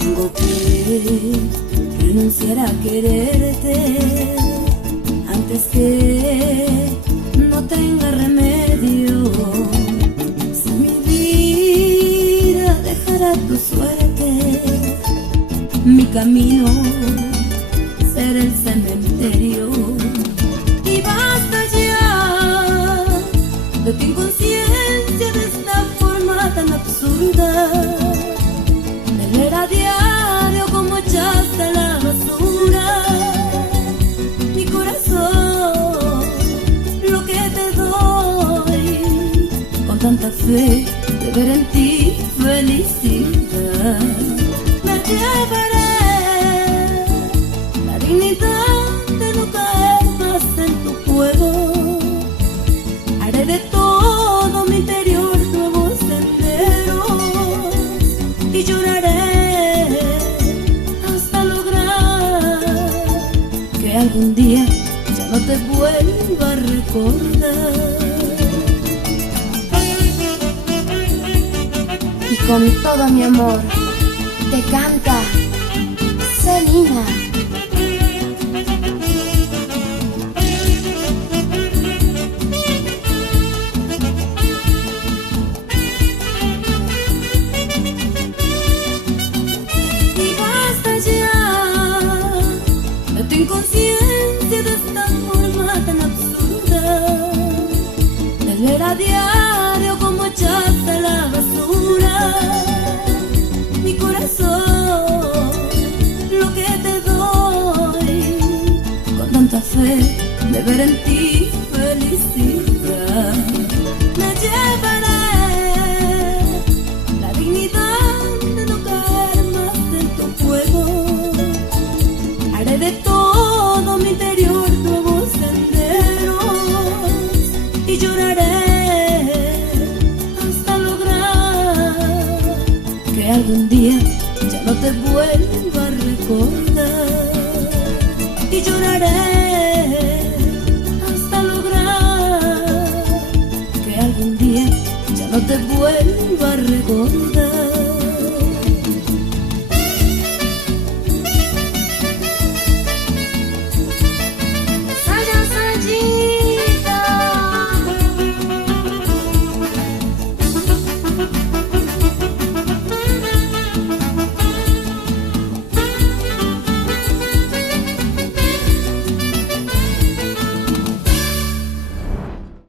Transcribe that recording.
Tengo que renunciar a quererte antes que no tenga remedio. Si mi vida dejara tu suerte, mi camino será el cementerio. Y basta ya de tu inconsciencia, de esta forma tan absurda de leer a diario como echaste a la basura mi corazón, lo que te doy con tanta fe de ver en ti felicidad. Me llevaré la dignidad de no caer más en tu juego. Haré de todo mi interior nuevos senderos y lloraré hasta lograr que algún día ya no te vuelva a recordar. Y con todo mi amor te canta Selena. Y basta ya de tu inconsciencia, de esta forma tan absurda de leer a diario como echaste a la basura mi corazón, lo que te doy con tanta fe de ver en ti felicidad. Me llevaré la dignidad de no caer más en tu juego. Haré de todo mi interior nuevos senderos y lloraré hasta lograr que algún día ya no te vuelva a recordar. Y lloraré hasta lograr que algún día ya no te vuelva a recordar.